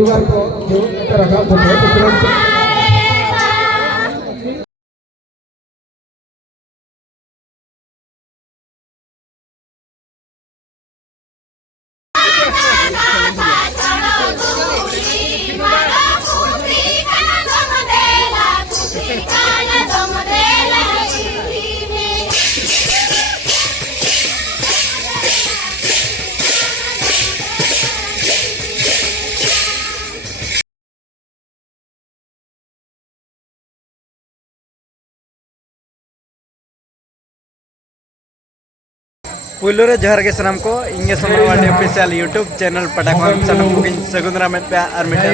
YouTuber को जो रखा बहुत पुलू रे जोहार के सनम को इंगे सोमवार ऑफिशियल यूट्यूब चैनल पटाखन सनम कुकिंग सगुंदरा में पे आर मिटे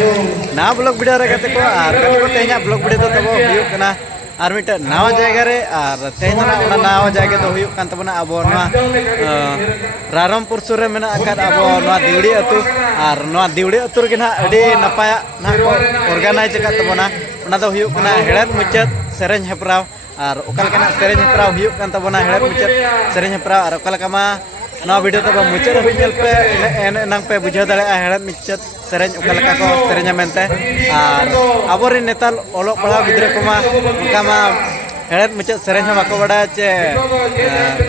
ना ब्लॉग वीडियो रे गते को आर को तेना ब्लॉग वीडियो तो तबो हुयु कना आर मिटे नवा जगह रे आर तेना ओना नवा जगह तो हुयु कान तबना अबो नवा रारामपुर सुर रे मेना अकाद अबो नवा दिवड़ी अतु आर नवा दिवड़ी अतु रे ना अडी नपाय ना को ऑर्गेनाइज का तबना ओना दो हुयु कना हेड़त मुचत सेरेन हेपराव और ओकालकना सेरेन हेपराव हुयु कान तबना हेड़त मुचत सेरेन हेपराव और ओकालकमा नवा वीडियो तब मुचाद हबिल पे एन पे बुझा दाड़े हेड़त मुचत सेरेन ओकालका को सेरेन मेनते और आबोरे नेताल ओलो पढ़ा गिद्रा कोमा उनकामा हेड़त मुचत सेरेन बाको बड़ा चे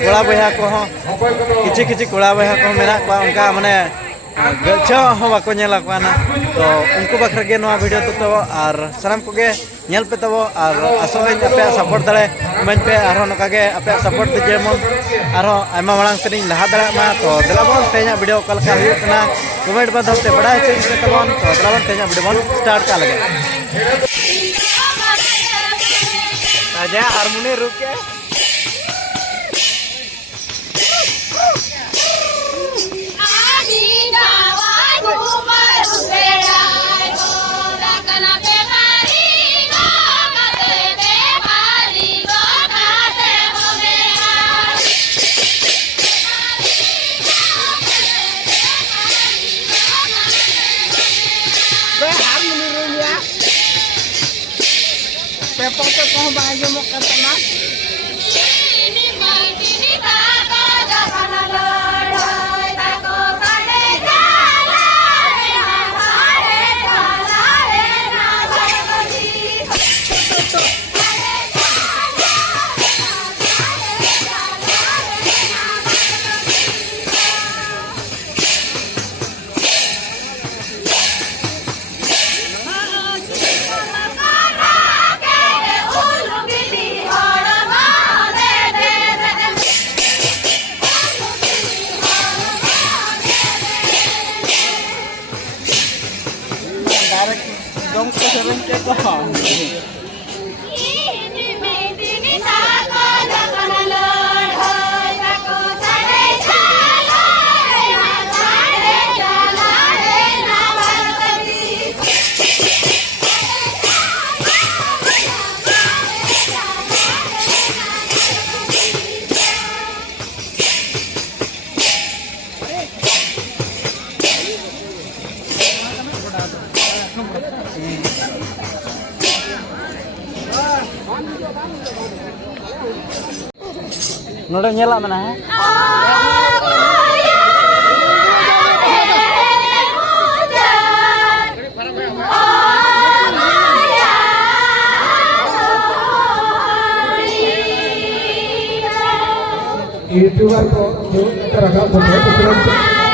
कोड़ा बया को किछि किछि कोड़ा बया को मेना को उनका माने गच्छा हो बाको नेला कोना तो उनको बखर गे नवा वीडियो तो और सनम को गे नेल पे तब और आसोय आपे सपोर्ट दाड़े मन पे आरो नका गे आपे सपोर्ट पे जेमन आरो आयमा मांग सेरिंग लहा दाड़ा मा तो दलाबन तेना वीडियो कलका हुई कना कमेंट माध्यम से बड़ा चेंज तबन तो दलाबन तेना वीडियो बन स्टार्ट का लगे आजा हारमोनी रुक के Pepote kung bagyo mo katama. Dong ko sa rin kaya ko. नोडे नेला मना है यूट्यूबर को जो रखा बहुत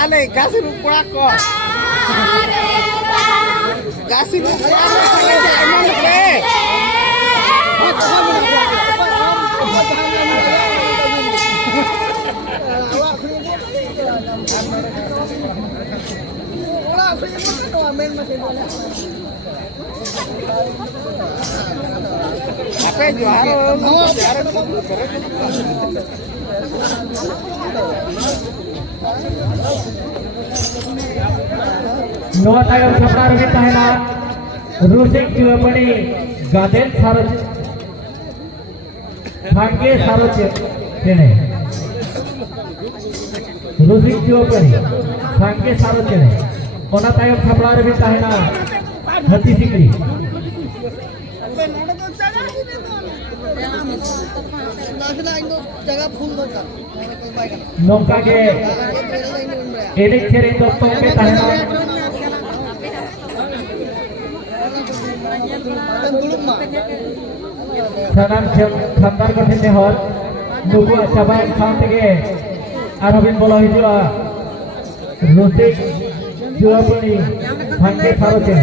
ale gasir ukura ko. Gasir ukura ko sangat emang le. Apa juara? Nova tayang sapar kita hena rusik juga pani gaden sarot भाग्य सारो चेने rusik juga pani भाग्य सारो चेने ona tayang sapar भी tahena hati sikri nongka ke edik sering doktor ke tahena sanam khandar ko thene hor nubu chaba kham theke arobin bolo hijua rusik juapani bhangke sarote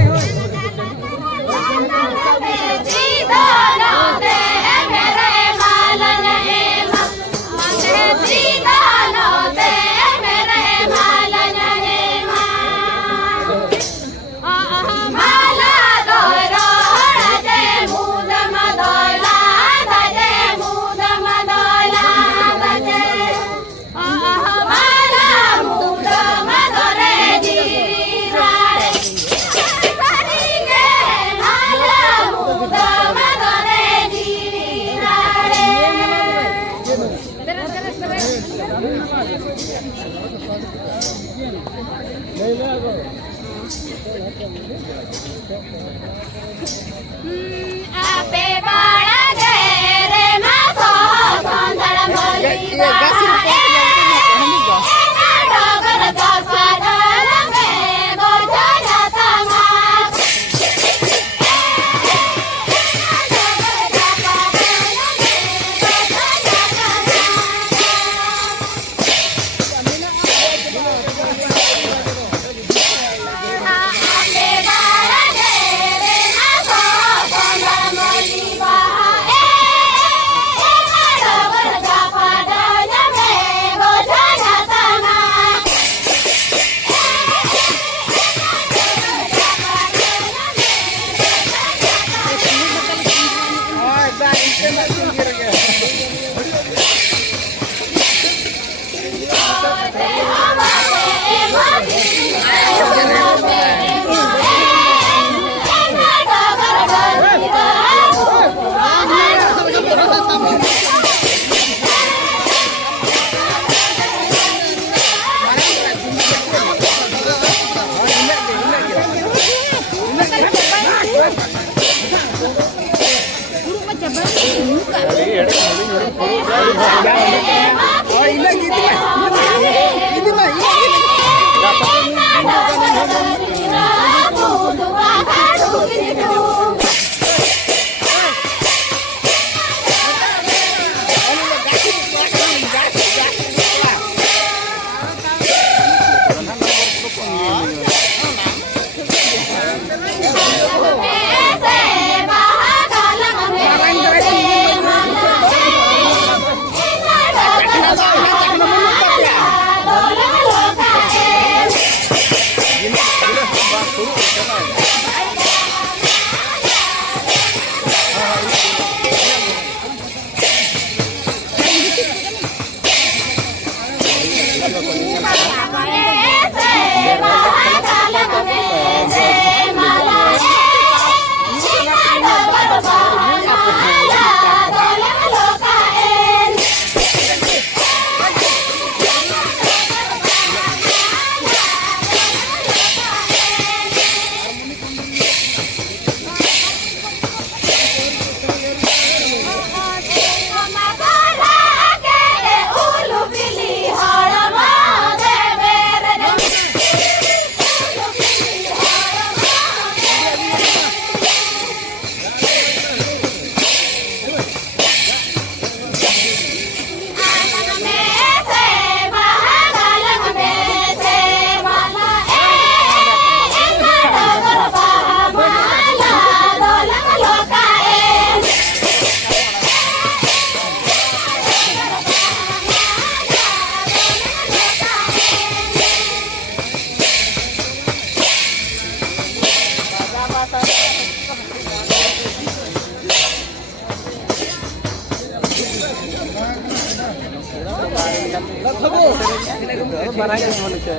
8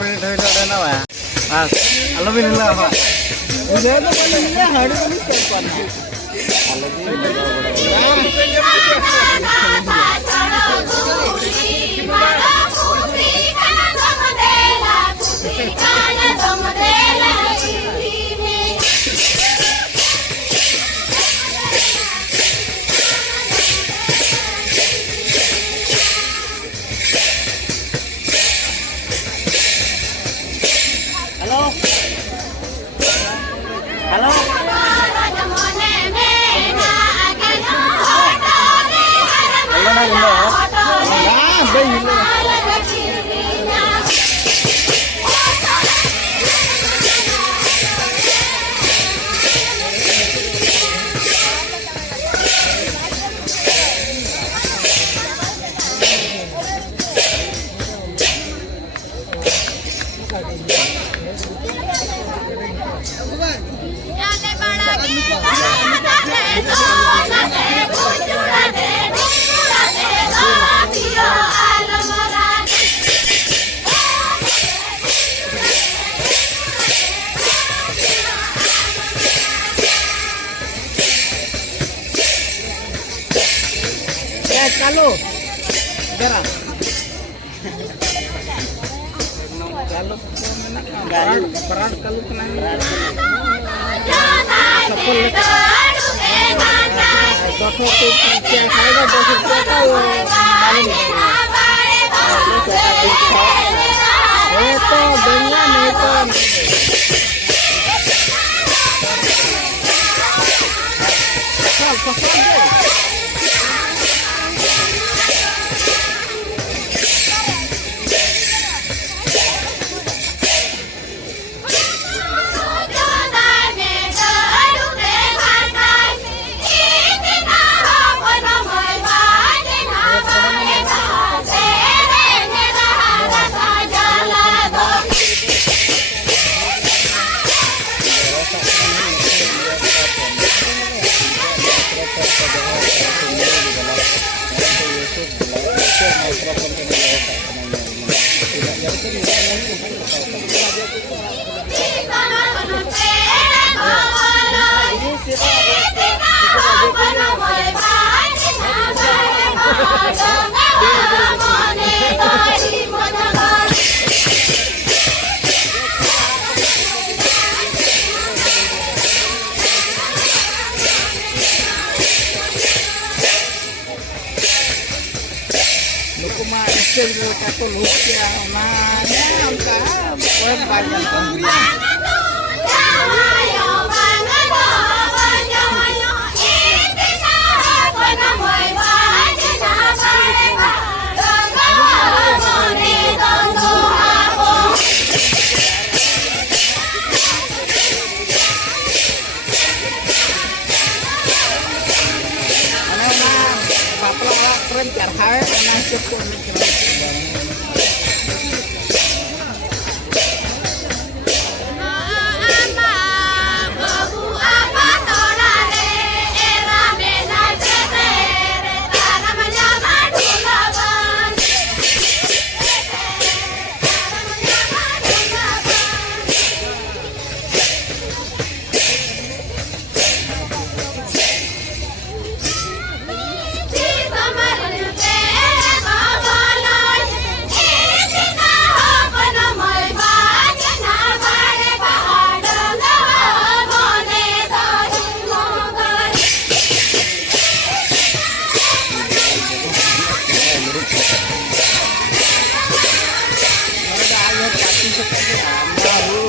minute होईल ना हा आलो मी निघला हा उद्या तो पण निघला हाडी पण चालू जरा चालू पराड चालू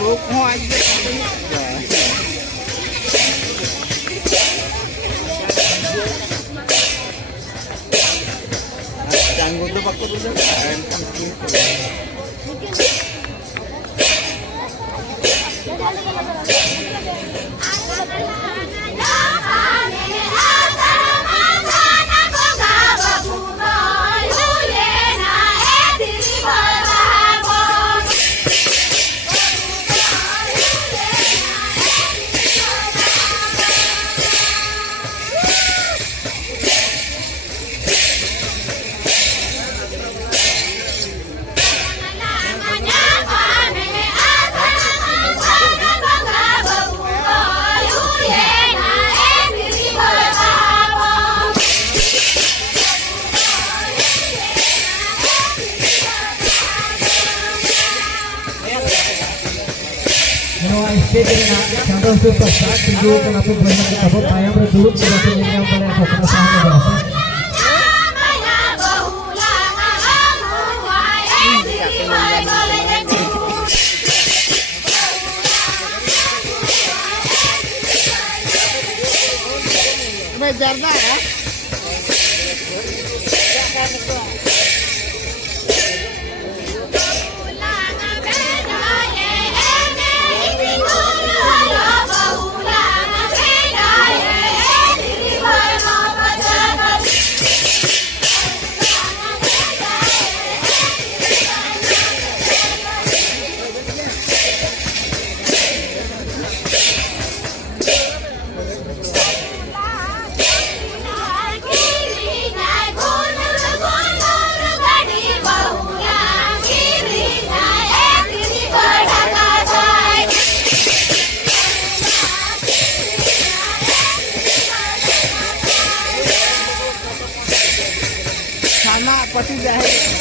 Ruk ho aja. Canggung tuh pakai tuh Stage dengan Chandra Super Star tinggi kenapa banyak kita buat ayam berduduk seperti ini yang paling fokus sama berapa Bejar dah ya. Sama pasti jahit.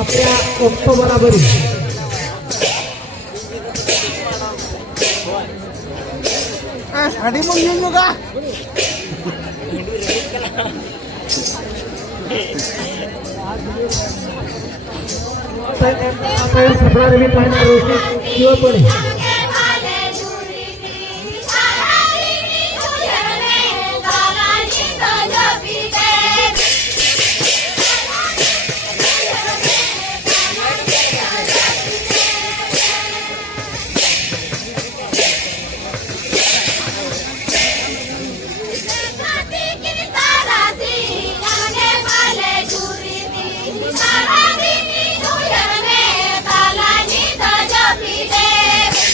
आपल्या octo बराबरी Adi mau nyung juga. apa yang sebelah ini paling harus dua puluh Talani to jopi de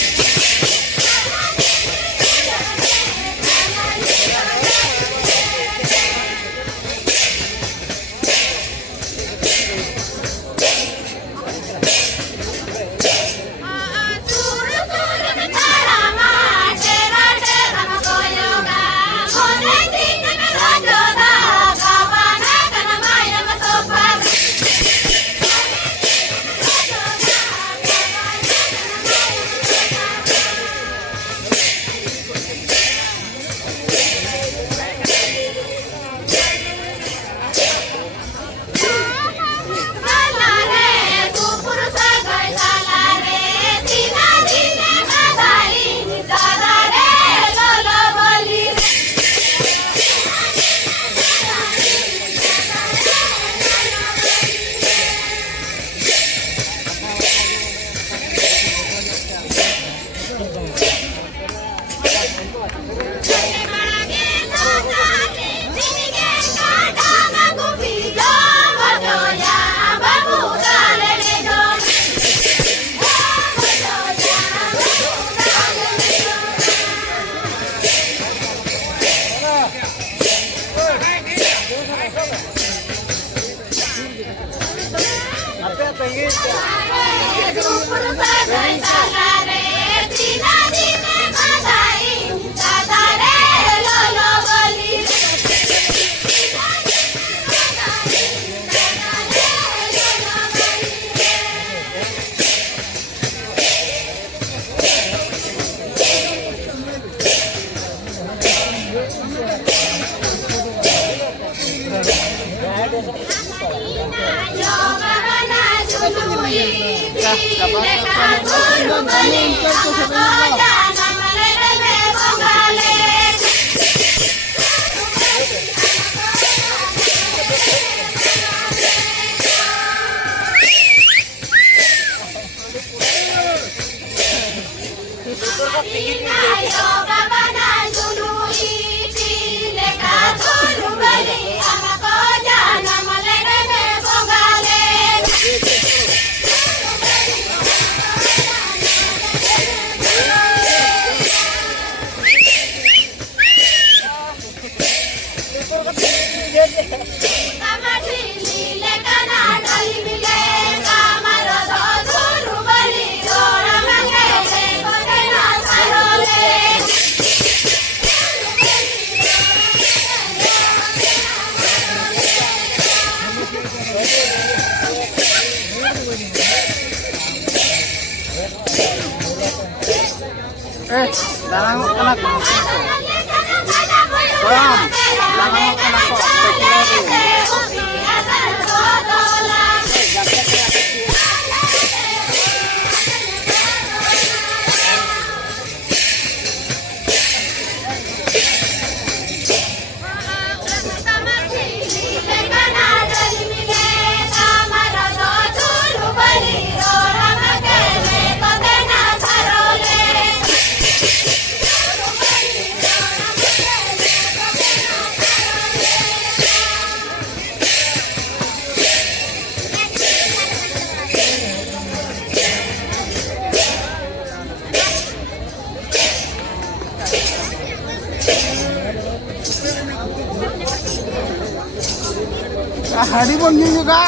Hari Bongi juga.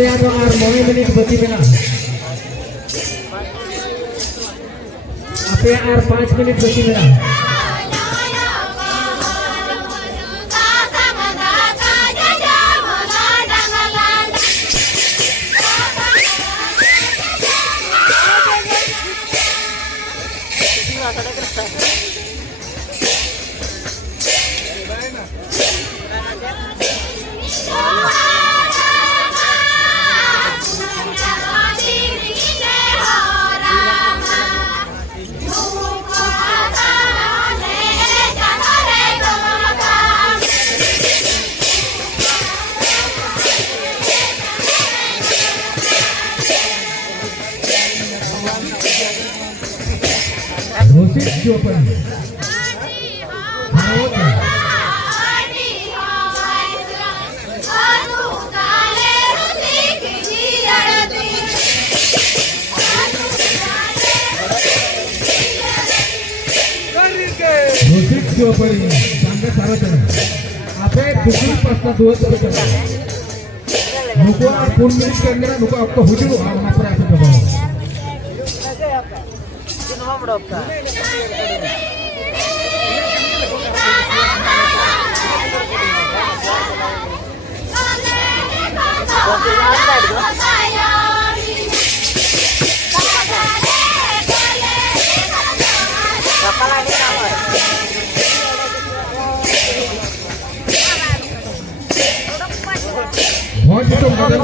आपे और 9 minute बची मेना आपे और 5 minute बची मेना रोसिक चोपड़ा रोसिक चोपड़ी सांगे सारवजन आपे दुसरी प्रश्न दोस्त बचा नुको और 4 मिनट के अंदर नुको आपको हुजू और वहां पर आपको दबाओ बहुत तो मदद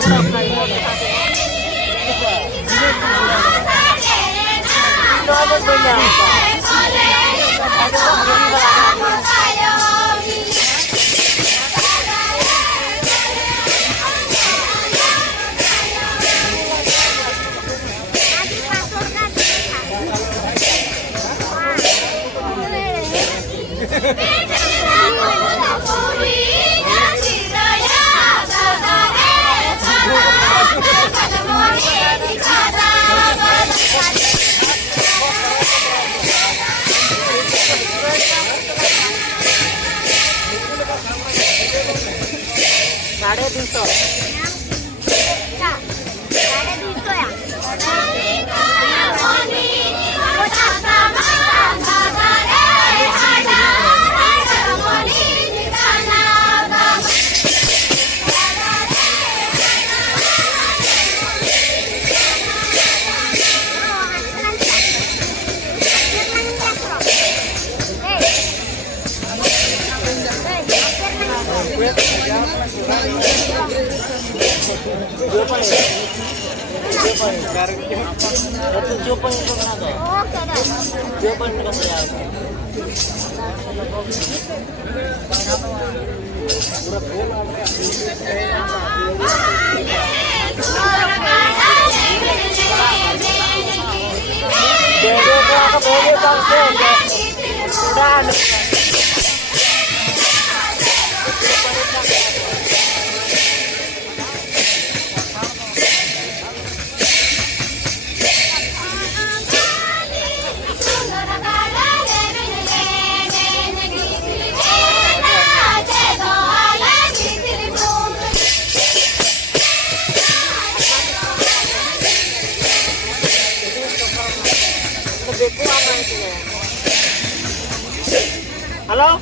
Halo?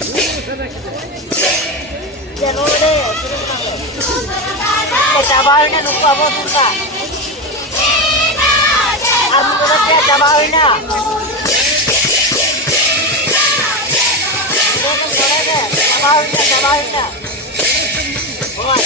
Jangan deh, cabain na lupa mo tuka. Ano na kaya cabain na? Cabain na. Buat.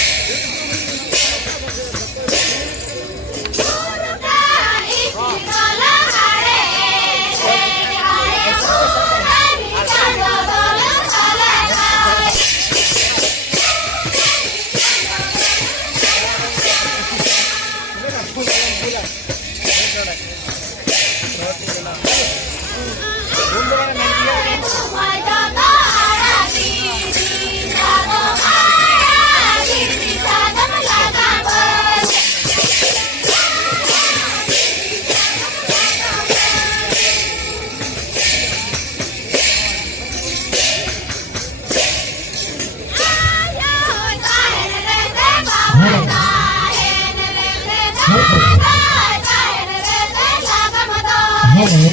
Hello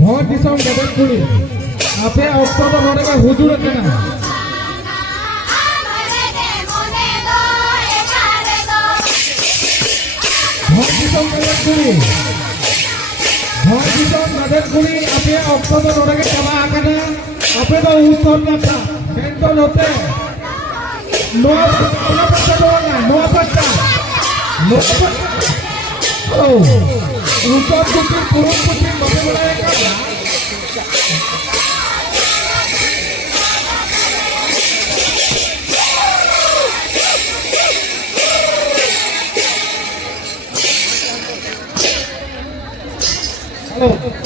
भोट दिसम गदर कुड़ी आपे ऑक्टो तो नोरे का हुजूर केना भोट दिसम गदर कुड़ी आपे ऑक्टो तो नोरे के चला आकना आपे तो उत्तर जाता मेंटल होते नो पत्ता ओ उत्तर कुटी पूर्व कुटी मजे बनाएगा हेलो